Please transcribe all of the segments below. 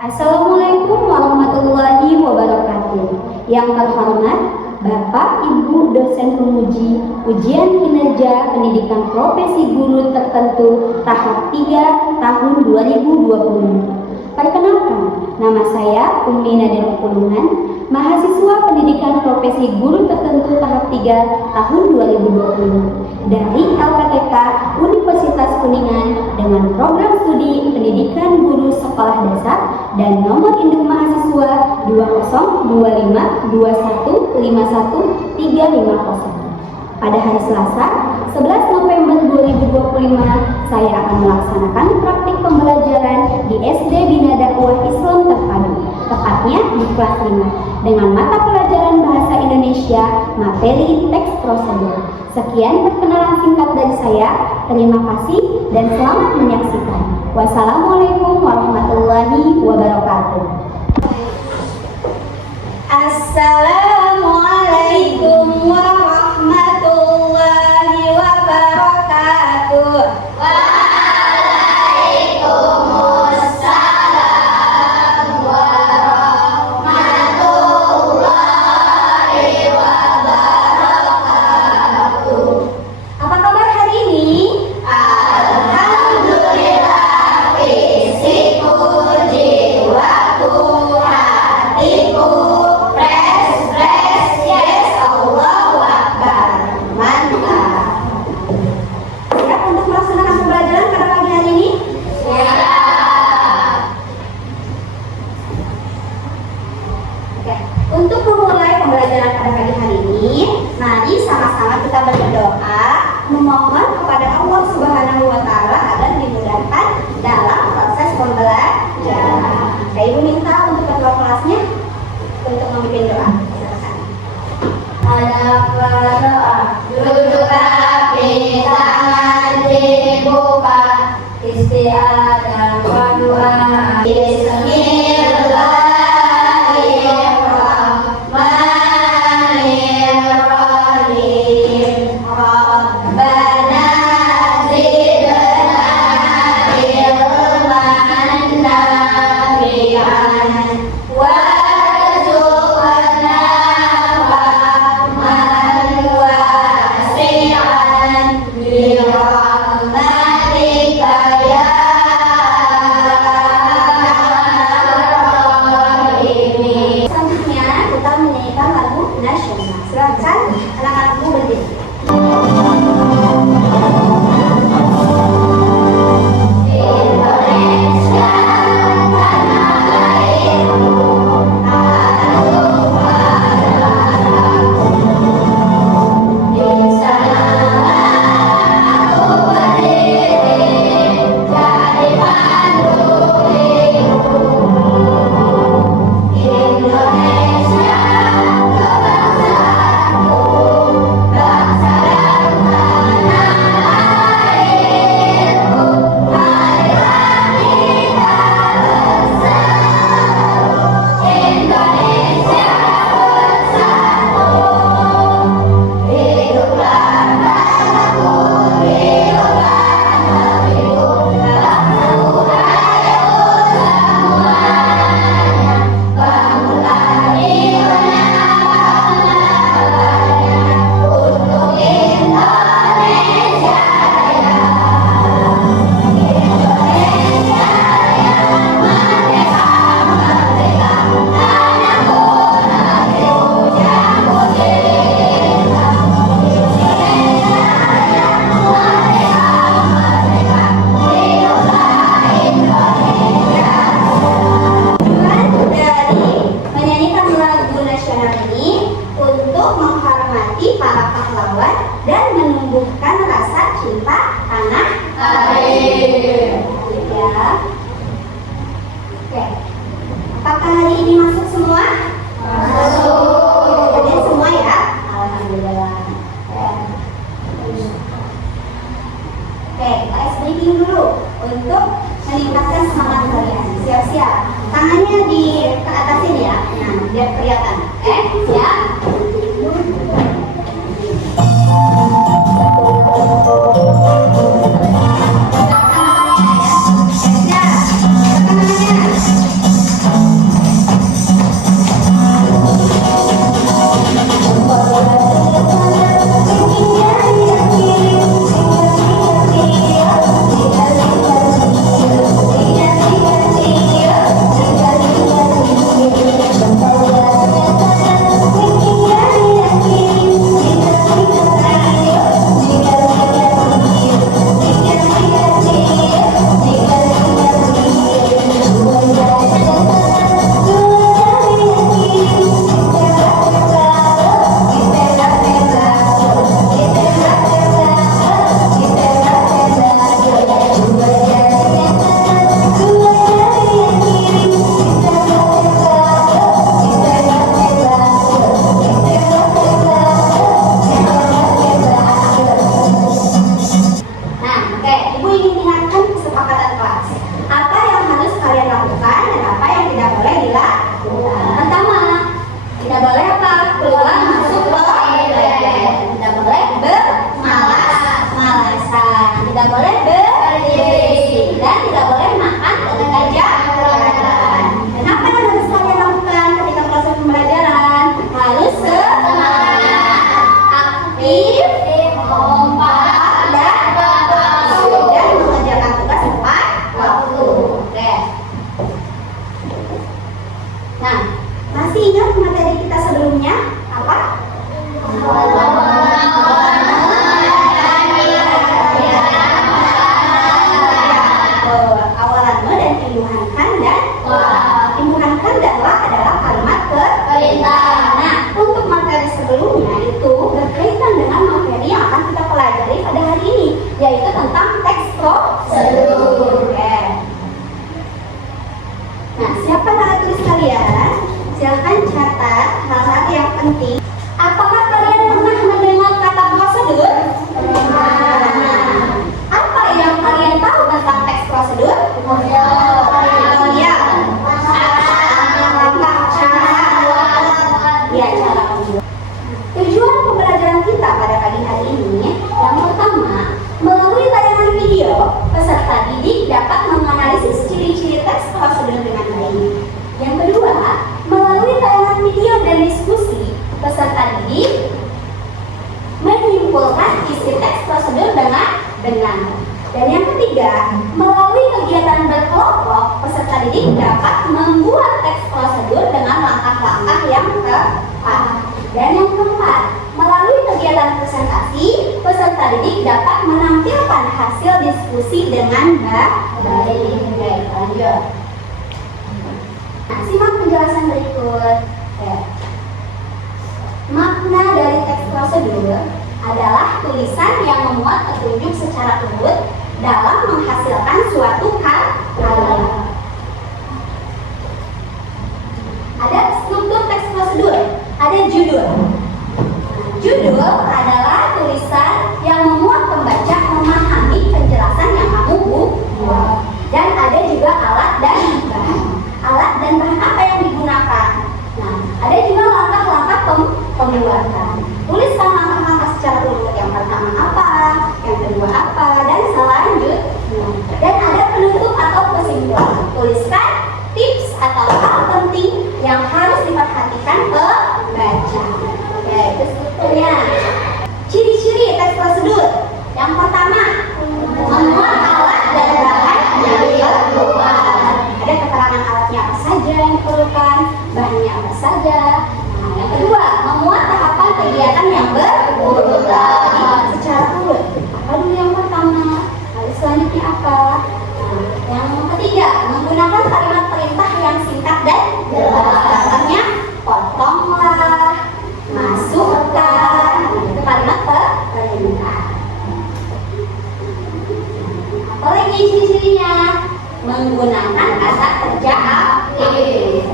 Assalamualaikum warahmatullahi wabarakatuh. Yang terhormat Bapak Ibu dosen penguji ujian kinerja pendidikan profesi guru tertentu tahap 3 tahun 2020. Perkenalkan, nama saya Ummi Nadia Pulungan, mahasiswa pendidikan profesi guru tertentu tahap 3 tahun 2020 dari LPTK Universitas Kuningan dengan program studi pendidikan guru sekolah dasar dan nomor induk mahasiswa 20252151 Pada hari Selasa, 11 November 2025, saya akan melaksanakan praktik pembelajaran di SD Bina Dakwah Islam Terpadu, tepatnya di kelas 5, dengan mata pelajaran Bahasa Indonesia, materi teks prosedur. Sekian perkenalan singkat dari saya. Terima kasih dan selamat menyaksikan. Wassalamualaikum warahmatullahi wabarakatuh. Assalamualaikum warahmatullahi wabarakatuh. Waalaikumsalam warahmatullahi wabarakatuh. Apa kabar hari ini? Alhamdulillah, fisikku, jiwaku, hatiku fresh, yes, Allahu Akbar, mantap. Siap untuk melaksanakan pembelajaran pada pagi hari ini? Siap. Oke, untuk memulai pembelajaran pada pagi hari ini, mari sama-sama kita berdoa memohon kepada Allah Subhanahu wa Ta'ala agar dimudahkan dalam proses pembelajaran. Ibu minta untuk ketua kelasnya untuk memimpin doa. Silakan. Ada berdoa, duduk rapi, tangan dibuka, istiadah berdoa. Bismillahirrahmanirrahim. Rabbana zidna ilman nafi'an warzuqna fahman wasi'an birahmatika ya arhamar rahimin. Selanjutnya kita menyanyikan lagu nasional. Silakan anak-anakku berdiri. Indonesia tanah airku, aku padaku. Di sanalah aku berdiri, jadi pandu hidupku. Indonesia kebangsaanku, bangsa dan tanah airku. Marilah kita bersatu, Indonesia bersatu. Hiduplah bangsaku, hiduplah negeriku, bangsaku ayo semuanya. Bangunlah jiwanya, bangunlah untuk Indonesia Raya. Indonesia Raya, merdeka, merdeka, tanahku, negeriku yang ku cinta. Indonesia Raya, merdeka, merdeka, hiduplah Indonesia. Tujuan dari menyanyikan lagu nasional ini untuk menghormati para pahlawan dan menumbuhkan rasa cinta tanah air. Ya. Oke. Apakah hari ini masuk semua? Masuk. Kalian semua ya? Alhamdulillah. Ya. Oke, kita ice breaking dulu untuk meningkatkan semangat kalian. Siap-siap. Tangannya di ke atasin ya. Nah, biar kelihatan. Siap? Tangannya ya. Nah, siapa alat tulis kalian? Silahkan catat hal-hal yang penting. Apakah kalian pernah mendengar kata prosedur? Apa yang kalian tahu tentang teks prosedur? Oh ya. Ya, cara membuat. Tujuan pembelajaran kita pada pagi hari ini, yang pertama, melalui tayangan video, peserta didik dapat menganalisis ciri-ciri teks prosedur dengan baik. Yang kedua, melalui tayangan video dan diskusi, peserta didik menyimpulkan isi teks prosedur dengan benar. Dan yang ketiga, melalui kegiatan berkelompok, peserta didik dapat membuat teks prosedur dengan langkah-langkah yang tepat. Dan yang keempat, melalui kegiatan presentasi, peserta didik dapat menampilkan hasil diskusi dengan baik. Lanjut. Nah, simak penjelasan berikut. Makna dari teks prosedur adalah tulisan yang memuat petunjuk secara urut dalam menghasilkan suatu karya. Ada struktur teks prosedur, ada judul. Judul adalah tulisan yang memuat pembaca memahami penjelasan yang kamu buat. Dan ada juga alat dan bahan. Alat dan bahan apa yang digunakan? Nah, ada juga langkah-langkah pembuatan. Tuliskan langkah-langkah secara urut. Yang pertama apa, yang kedua apa, dan selanjutnya. Dan ada penutup atau kesimpulan. Tuliskan tips atau hal penting yang harus diperhatikan pembaca. Ya, itu strukturnya. Ciri-ciri teks prosedur. Yang pertama, memuat alat dan bahan yang diperlukan. Ada keterangan alatnya apa saja yang diperlukan, bahannya apa saja. Nah, yang kedua, memuat tahapan kegiatan yang berulang secara urut. Apa dulu yang pertama, lalu selanjutnya apa? Nah, yang ketiga, menggunakan kalimat perintah yang singkat dan jelas. Contohnya, potonglah, masukkan, itu kalimat perintah. Apalagi ciri-cirinya? Menggunakan kata kerja aktif.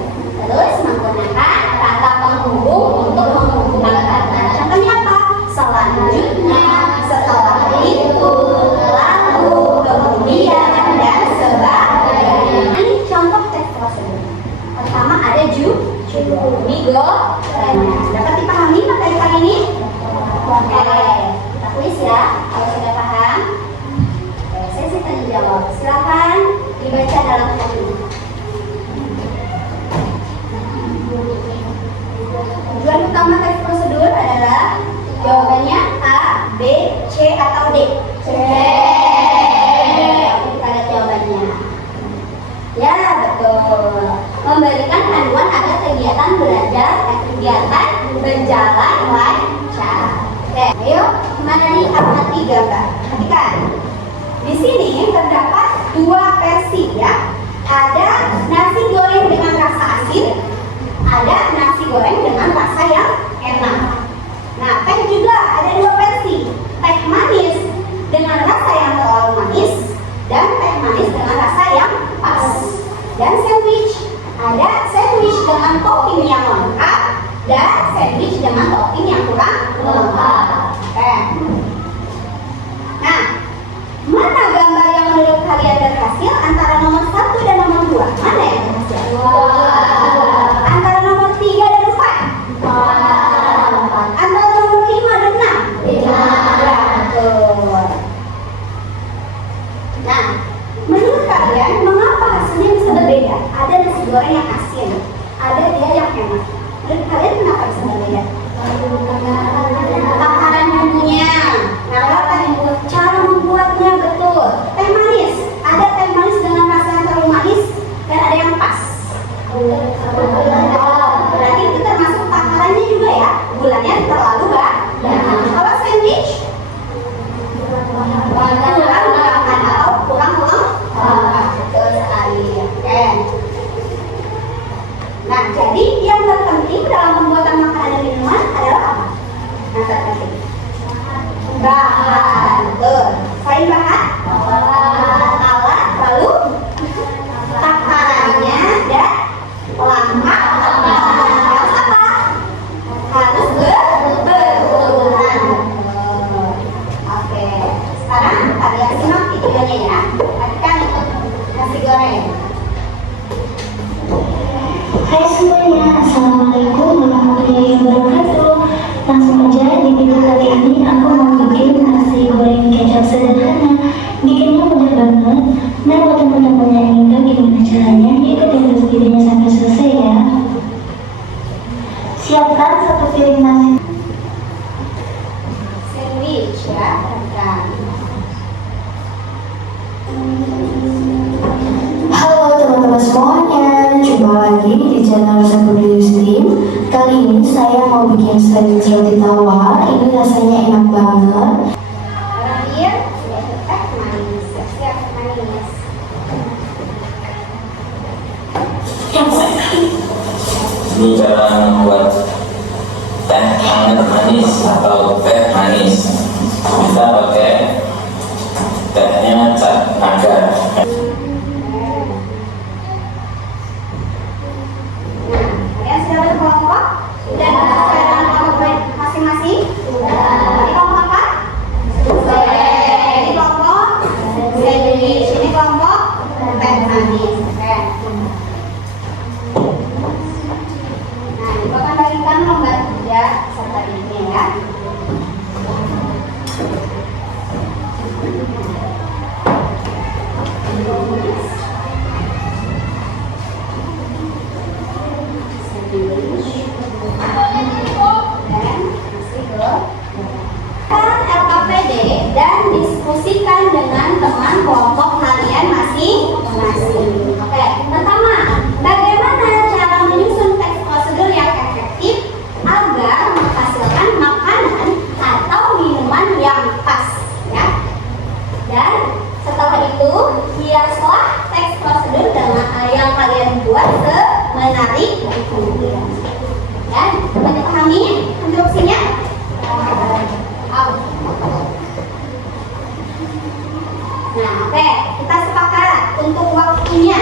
Terus menggunakan kata penghubung untuk menghubungkan kata. Contohnya apa? Selanjutnya, setelah itu, lalu, kemudian, dan sebagainya. Ini contoh teks prosedur. Pertama ada judul, migo, dapat dipahami materi kali ini? Oke, kita tulis ya kalau sudah paham. Sesi tanya jawab. Silakan dibaca dalam hati. Tujuan utama teks prosedur adalah jawabannya A, B, C atau D. C. Kita lihat jawabannya. Ya, betul. Memberikan panduan agar kegiatan belajar kegiatan berjalan lancar. Oke, ayo kemana nih alamat 3, Mbak? Perhatikan. Di sini terdapat dua versi ya. Ada nasi goreng dengan rasa asin, ada nasi goreng dengan rasa yang enak. Nah, teh juga ada dua versi. Teh manis dengan rasa yang terlalu manis dan teh manis dengan rasa yang pas. Dan sandwich, ada sandwich dengan topping yang lengkap dan sandwich dengan topping yang kurang lengkap. Oke. Nah, mana gambar yang menurut kalian berhasil antara nomor 1 dan nomor 2? Mana yang berhasil? Antara nomor 3 dan 4? Antara nomor 5 dan 6? Ya, betul. Nah, menurut kalian mengapa hasilnya bisa berbeda? Ada nasi goreng yang asin, ada dia yang enak. Menurut kalian kenapa bisa berbeda? Takaran bumbunya. Nah, cara membuatnya betul. Teh manis, ada teh manis dengan rasa yang terlalu manis dan ada yang pas. Berarti itu termasuk takarannya juga ya. Gulanya terlalu banyak. Kalau sandwich kurang makan atau kurang betul sekali. Oke. Nah, jadi yang terpenting dalam pembuatan makanan dan minuman adalah apa? Yang terpenting bahan. Selain bahan, alat, lalu takarannya dan feeling nice. Sandwich ya. Nah, Halo teman-teman semuanya, jumpa lagi di channel Sabudi Stream. Kali ini saya mau bikin sandwich roti tawar. Ini rasanya enak banget. terakhir yaitu teh manis. Siap manis. Ini cara membuat teh hangat manis atau teh manis. Kita pakai tehnya cat naga. Nah, kalian sudah berkelompok? Sudah sekarang kelompok masing-masing? Sudah. Ini kelompok apa? Ini kelompok sandwich. Ini kelompok teh manis. Oke. Nah, Ibu akan bagikan lembar 3 serta ini ya. LKPD dan diskusikan dengan teman kelompok kalian masing-masing. Oke, pertama, bagaimana cara menyusun teks prosedur yang efektif agar menghasilkan makanan atau minuman yang pas, ya? Dan setelah itu, hiaslah teks prosedur dengan yang kalian buat semenarik mungkin. Dan dipahami instruksinya? Nah, oke, kita sepakat untuk waktunya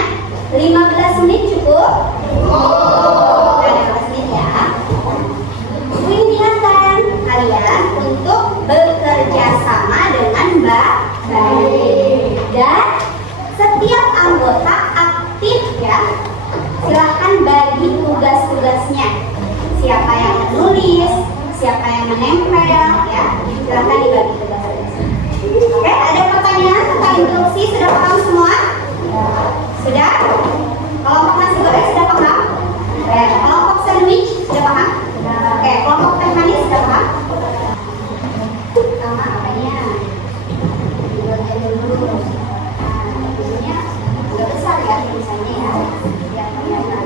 15 menit cukup? Nah, 15 menit ya. Aku ingin ingatkan kalian untuk bekerja sama dengan baik dan setiap anggota aktif ya. Silahkan bagi tugas-tugasnya. Siapa yang menulis, siapa yang menempel ya. Silahkan dibagi tugas-tugasnya. Oke, ada pertanyaan tentang instruksi? Sudah paham semua? Sudah? Kelompok nasi goreng sudah paham? Oke, kelompok sandwich sudah paham? Oke, kelompok teh manis sudah paham? Pertama apanya? Dibuatnya dulu. Nah, dulunya agak besar ya tulisannya ya. Biar kelihatan.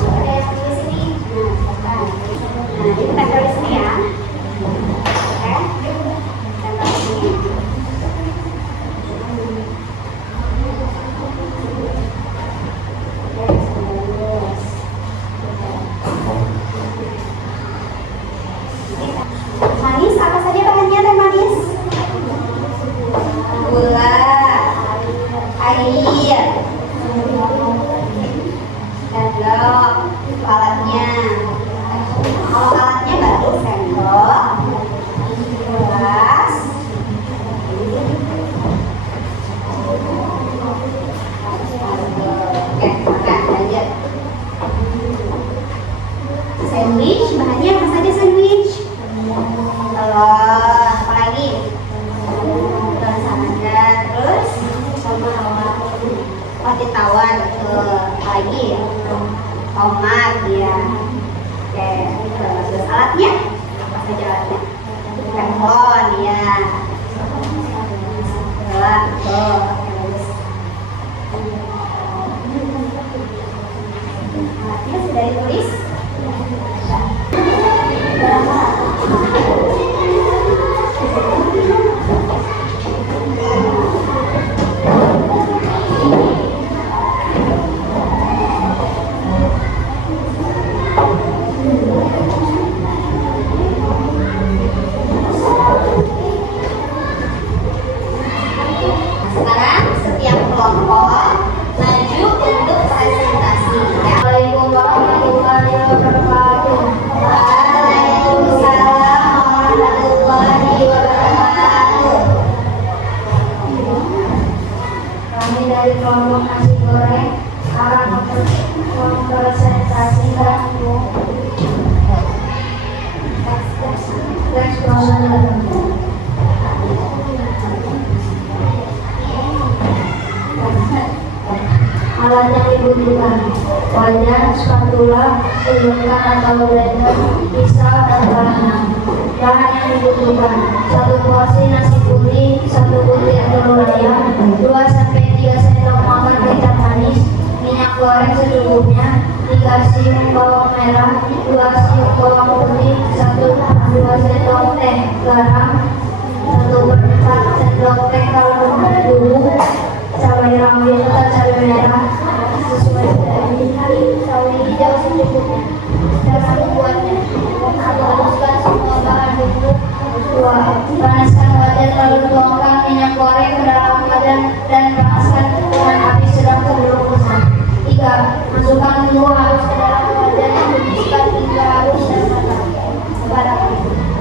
Ada yang tulis ini? Nah, ini tempel di sini ya. Oke, tempel di sini. Manis, apa saja bahannya teh manis? Gula, air, sendok, alatnya. Kalau alatnya baru sendok, gelas, oke, makan lanjut. Sandwich, bahannya apa saja sandwich? Telur, apa lagi? Telur saja, terus roti tawar, betul. Apa lagi? Tomat, ya. Oke, terus alatnya? Apa saja alatnya? Teflon, ya. Betul. Alatnya sudah ditulis? Sekarang setiap kelompok maju untuk presentasi ya. Assalamualaikum warahmatullahi wabarakatuh. Waalaikumsalam warahmatullahi wabarakatuh. Kami dari kelompok nasi goreng akan mempresentasikan teks prosedur. alat yang dibutuhkan: wajan, spatula, gundukan atau blender, pisau, dan bahan. Bahan yang dibutuhkan: 1 porsi nasi putih, 1 butir telur ayam, 2-3 sendok makan kecap manis, minyak goreng secukupnya, 3 siung bawang merah, 2 siung bawang putih, 1-2 sendok teh garam, 1/4 sendok teh kaldu bubuk, cabai rawit atau cabai merah sesuai selera, sawi hijau secukupnya. Cara membuatnya: haluskan semua bahan bumbu. 2. Panaskan wajan lalu tuangkan minyak goreng ke dalam wajan dan panaskan dengan api sedang sebelum masak. 3. Masukkan bumbu halus ke dalam wajan dan tumiskan hingga halus dan matang. 4.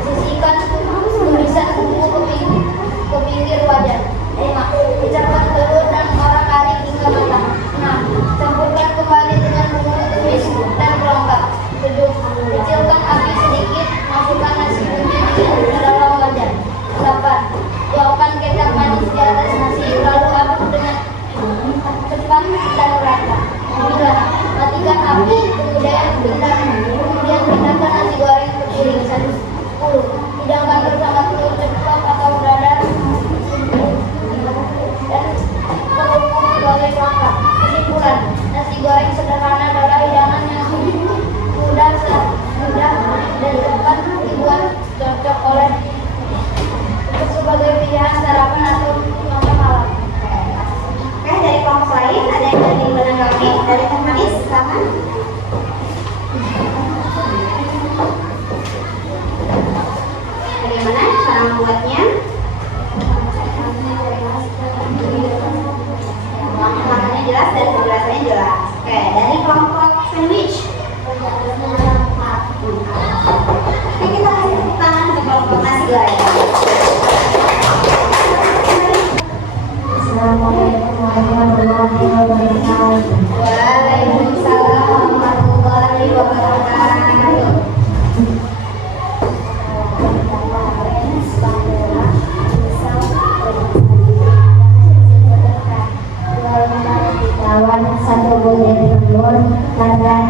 Sisihkan tumisan bumbu ke pinggir wajan. 5. Pecahkan telur dan orak-arik hingga matang. 6. Campurkan kembali dengan bumbu tumis dan pelengkap. 7. Kecilkan api sedikit, masukkan nasi putih ke dalam wajan. 8. Tuangkan kecap manis di atas nasi, lalu aduk dengan cepat dan rata. 9. Matikan api, kemudian pindahkan nasi goreng ke piring. 10. Hidangkan bersama telur ceplok atau dadar dan kerupuk sebagai pelengkap. Kesimpulan: nasi goreng sederhana adalah hidangan yang mudah dan cepat dibuat, cocok oleh sebagai pilihan sarapan atau makan malam. Oke, dari kelompok lain ada yang ingin menanggapi dari Teh Manis, silakan. Bagaimana cara membuatnya? Langkah-langkahnya jelas dan penjelasannya jelas. Oke, dari kelompok sandwich. Oke, kita kasih tepuk tangan untuk kelompok nasi goreng. Assalamualaikum warahmatullahi wabarakatuh. Waalaikumsalam warahmatullahi wabarakatuh. Lawan 1 butir telur, dan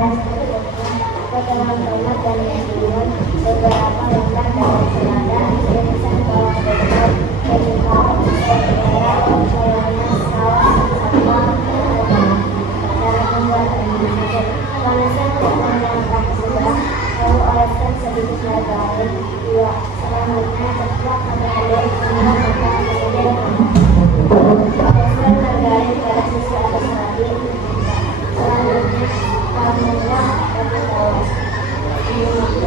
potongan tomat dan mentimun, beberapa lembar daun selada, irisan bawang putih, penyedap, bawang merah, mayonnaise, saus, sambal, dan garam. Cara pembuatannya: panaskan tepung yang telah sebelah, lalu oleskan sedikit margarin. 2. Selanjutnya ceplok sampai telur hingga matang, kemudian oleskan margarin pada sisi atas lagi. Selanjutnya tambahkan roti tawar.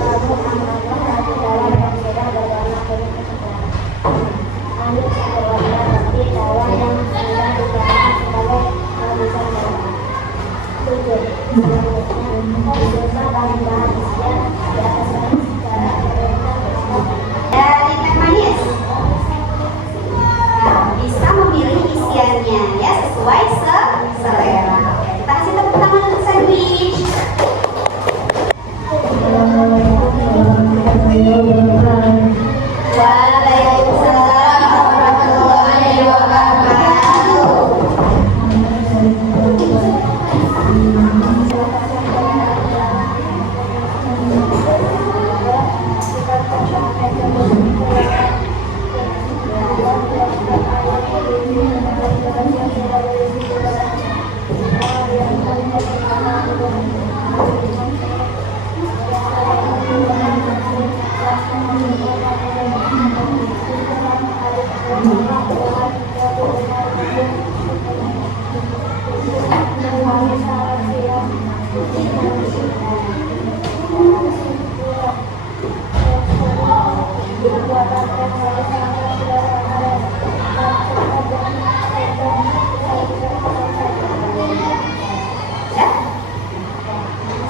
Lalu tambahkan roti tawar yang sudah berwarna kuning kecoklatan. Aduk sampai warna roti tawar yang sudah digunakan sebagai lapisan garam. 7. Selanjutnya ditumpah bahan-bahan isian di atas piring secara berurutan bersama. Dari Teh Manis. Nah, bisa memilih isiannya ya sesuai selera. Oke, kita kasih tepuk tangan untuk sandwich. Waalaikumsalam warahmatullahi wabarakatuh.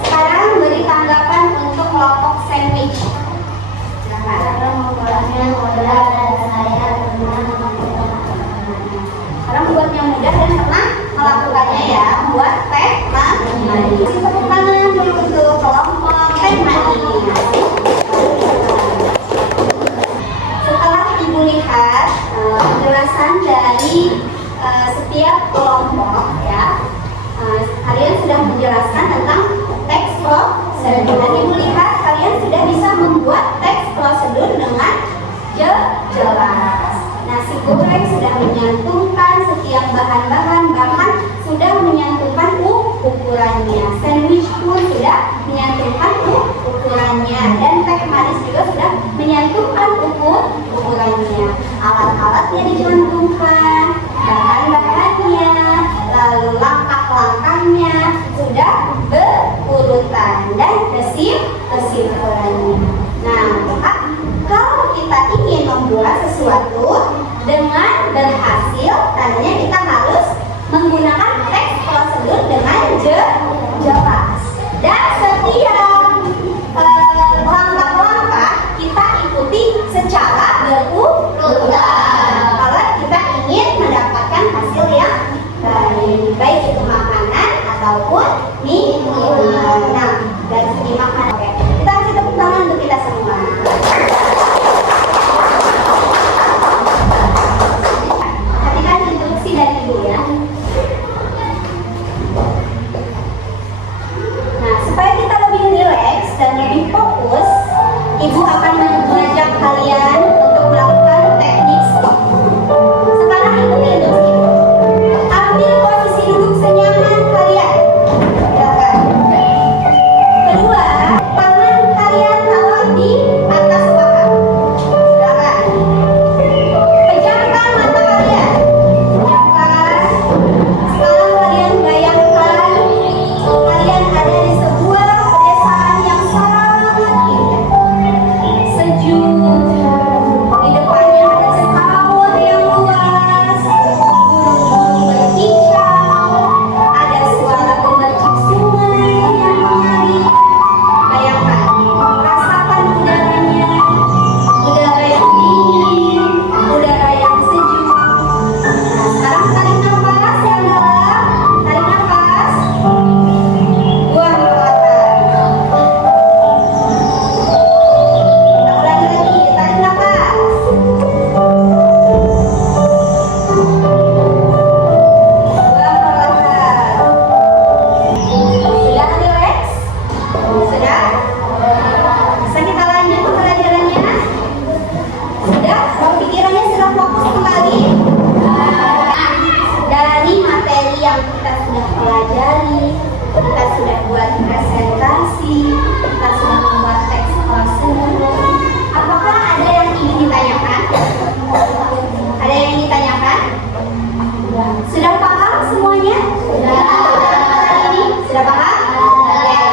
Sekarang beri tanggapan untuk kelompok sandwich. Cara membuatnya mudah dan saya pernah melakukan. Karena membuatnya mudah dan pernah melakukannya ya, membuat Teh Manis. Tepuk tangan dulu untuk kelompok Teh Manis. Setelah Ibu lihat penjelasan dari setiap kelompok ya, sudah menjelaskan tentang teks prosedur. Dan Ibu lihat kalian sudah bisa membuat teks prosedur dengan jelas. Nasi goreng sudah menyantumkan setiap bahan-bahan, bahkan sudah menyantumkan ukurannya. Sandwich pun sudah menyantumkan ukurannya, dan teh manis juga sudah menyantumkan ukurannya. Alat-alatnya dicantumkan, bahan-bahannya, lalu langkah-langkahnya sudah berurutan dan kesimpulannya. Nah, kalau kita ingin membuat sesuatu dengan berhasil, tandanya kita harus menggunakan teks prosedur dengan jelas. Dan setiap langkah-langkah kita ikuti secara berurutan. Kalau kita ingin mendapatkan hasil yang baik itu makanan ataupun minuman. Nah, dari segi makanan, oke. Kita kasih tepuk tangan untuk kita semua. Perhatikan instruksi dari Ibu ya. Nah, supaya kita lebih rileks dan lebih fokus, Ibu akan mengajak kalian untuk melakukan teknik stop. Sekarang ikuti instruksi Ibu. Ambil posisi duduk senyaman kalian. Silakan. Kedua, tangan kalian taruh di atas paha. Silakan. Pejamkan mata kalian. Pejamkan. Sekarang kalian bayangkan kalian ada di sebuah pedesaan yang sangat indah. Sejuk. Di depannya ada sawah yang luas, burung-burung berkicau, ada suara gemercik sungai yang mengalir. Bayangkan, rasakan udaranya, udara yang dingin, udara yang sejuk. Nah, sekarang tarik nafas yang dalam, tarik nafas, buang perlahan. Kita ulangi lagi, tarik nafas. Buang perlahan. Sudah rileks? Sudah? Bisa kita lanjut ke pelajarannya? Sudah? Pikirannya sudah fokus kembali? Dari materi yang kita sudah pelajari, kita sudah buat presentasi, kita sudah membuat teks prosedur. Apakah ada yang ingin ditanyakan? Ada yang ingin ditanyakan? Sudah paham semuanya? Sudah. Ini sudah paham? Oke.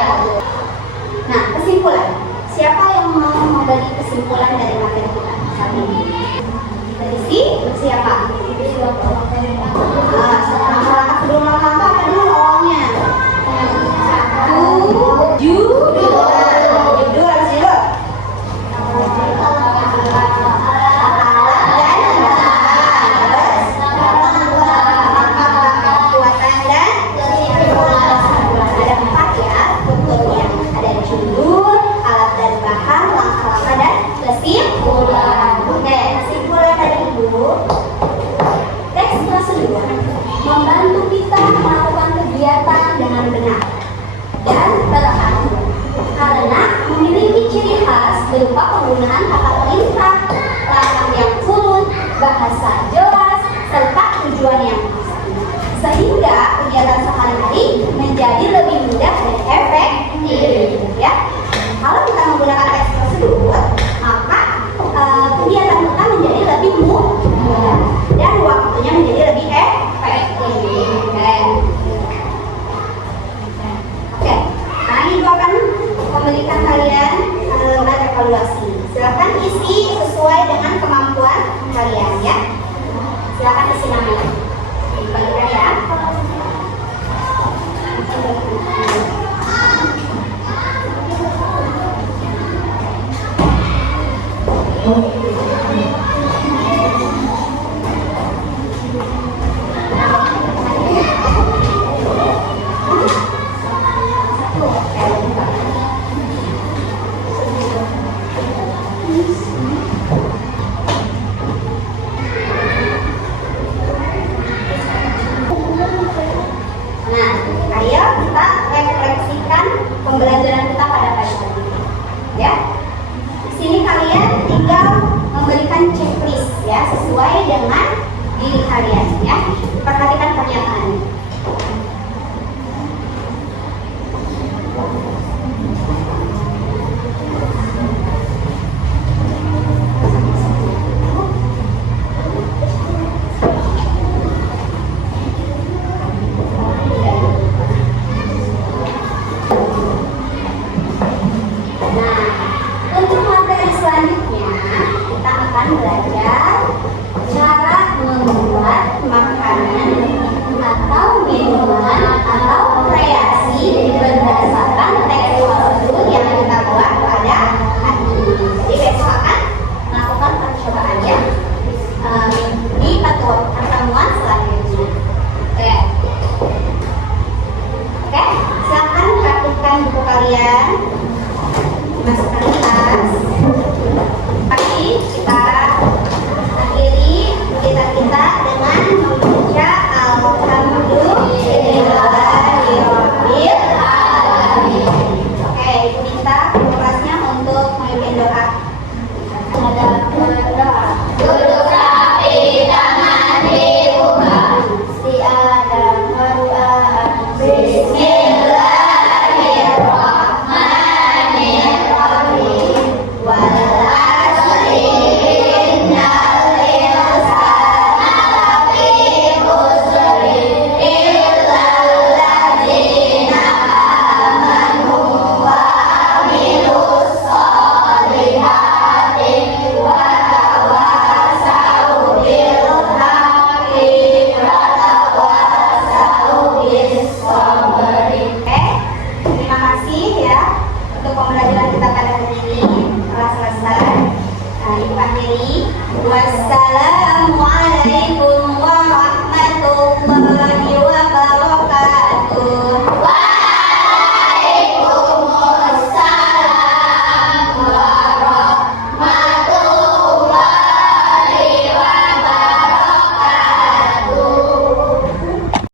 Nah, kesimpulan. Siapa yang mau memberi kesimpulan dari materi kita saat ini? Berisi siapa? Langkah sebelum langkah apa dulu awalnya? Judul harus judul. Kekuatan dan ada 4 ya bentuknya. Ada judul, alat dan bahan, langkah-langkah dan kesimpulan. Oke, kesimpulan dari Ibu. Teks prosedur membantu kita melakukan kegiatan dengan benar dan teratur karena memiliki ciri khas berupa penggunaan kata perintah, langkah yang urut, bahasa jelas, serta tujuan yang pasti, sehingga kegiatan sehari-hari menjadi lebih mudah dan efektif. Ya, kalau kita menggunakan teks prosedur, maka kegiatan kita menjadi lebih mudah dan waktunya menjadi lebih efektif. Oke, sekarang Ibu akan memberikan kalian lembar evaluasi. Silakan isi sesuai dengan kemampuan kalian ya. Silakan isi namanya. Bagikan ya. pembelajaran kita pada pagi hari ini. Ya, di sini kalian tinggal memberikan checklist ya sesuai dengan diri kalian ya. Perhatikan pernyataan.